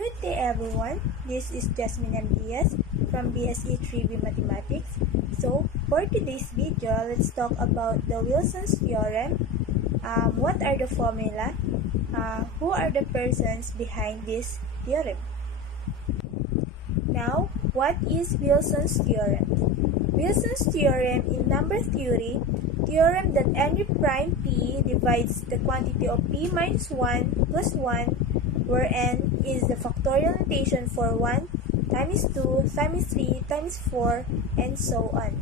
Good day everyone, this is Jasmin and Diaz from BSE 3B Mathematics. So, for today's video, let's talk about the Wilson's Theorem. What are the formula? Who are the persons behind this theorem? Now, what is Wilson's Theorem? Wilson's Theorem in number theory, theorem that any prime p divides the quantity of p minus 1 plus 1, where n is the factorial notation for 1 times 2 times 3 times 4, and so on.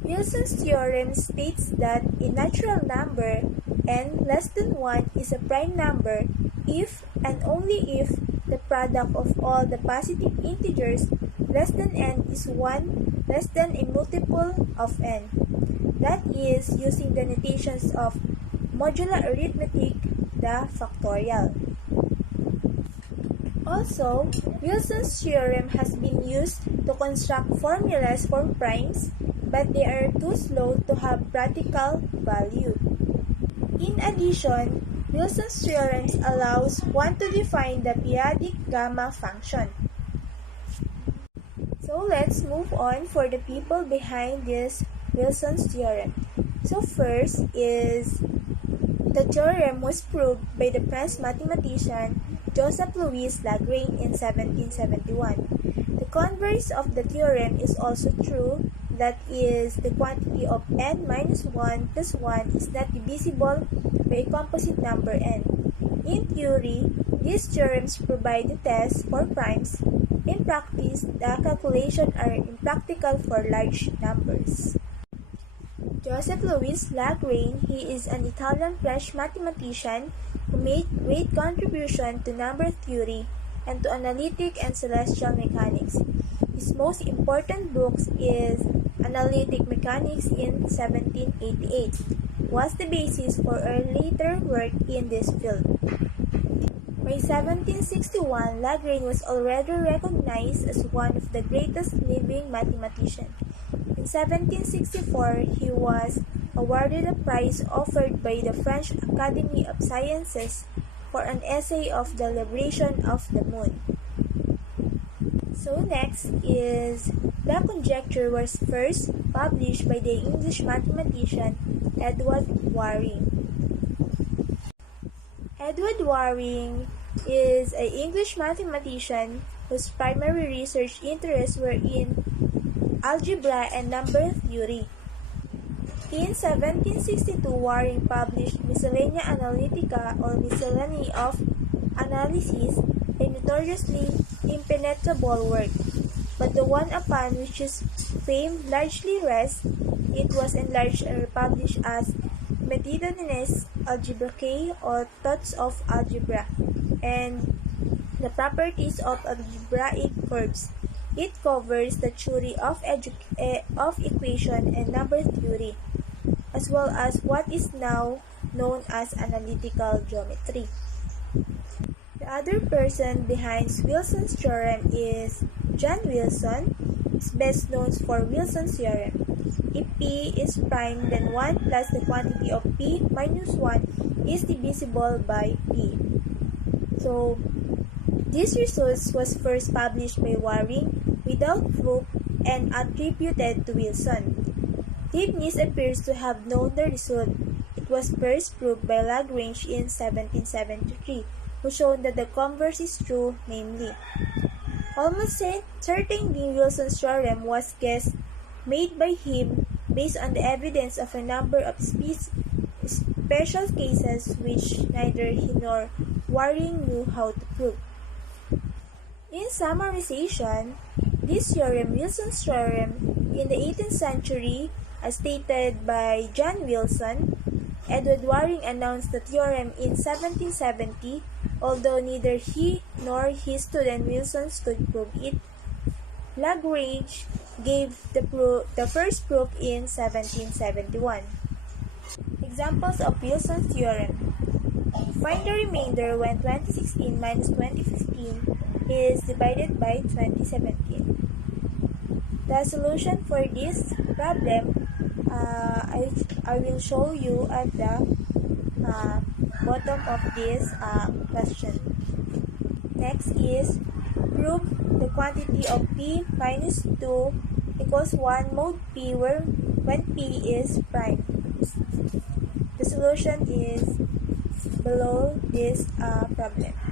Wilson's theorem states that a natural number n less than 1 is a prime number if and only if the product of all the positive integers less than n is 1 less than a multiple of n. That is, using the notations of modular arithmetic, the factorial. Also, Wilson's theorem has been used to construct formulas for primes, but they are too slow to have practical value. In addition, Wilson's theorem allows one to define the periodic gamma function. So let's move on for the people behind this Wilson's theorem. So first is the theorem was proved by the French mathematician Joseph Louis Lagrange in 1771. The converse of the theorem is also true, that is, the quantity of n minus 1 plus 1 is not divisible by a composite number n. In theory, these theorems provide the test for primes. In practice, the calculations are impractical for large numbers. Joseph Louis Lagrange, he is an Italian-French mathematician who made great contribution to number theory and to analytic and celestial mechanics. His most important books is Analytic Mechanics in 1788, was the basis for her later work in this field. By 1761, Lagrange was already recognized as one of the greatest living mathematicians. In 1764, he was awarded a prize offered by the French Academy of Sciences for an essay of the libration of the moon. So next is the conjecture was first published by the English mathematician Edward Waring. Edward Waring is an English mathematician whose primary research interests were in algebra and number theory. In 1762, Waring published Miscellanea Analytica or Miscellany of Analysis, a notoriously impenetrable work, but the one upon which his fame largely rests. It was enlarged and republished as Meditationes Algebraicae or Thoughts of Algebra and the Properties of Algebraic Curves. It covers the theory of equation and number theory, as well as what is now known as analytical geometry. The other person behind Wilson's theorem is John Wilson, who is best known for Wilson's theorem. If p is prime, then 1 plus the quantity of p minus 1 is divisible by p. So, this result was first published by Waring without proof and attributed to Wilson. Leibniz appears to have known the result. It was first proved by Lagrange in 1773, who showed that the converse is true, namely, almost certainly Wilson's theorem was guessed made by him based on the evidence of a number of special cases which neither he nor Waring knew how to prove. In summarization, this theorem, Wilson's theorem, in the 18th century, as stated by John Wilson, Edward Waring announced the theorem in 1770, although neither he nor his student Wilson could prove it. Lagrange gave the first proof in 1771. Examples of Wilson's theorem. Find the remainder when 2016 minus 2015 is divided by 2017. The solution for this problem, I will show you at the bottom of this question. Next is prove the quantity of p minus 2 equals 1 mod p when p is prime. The solution is below this problem.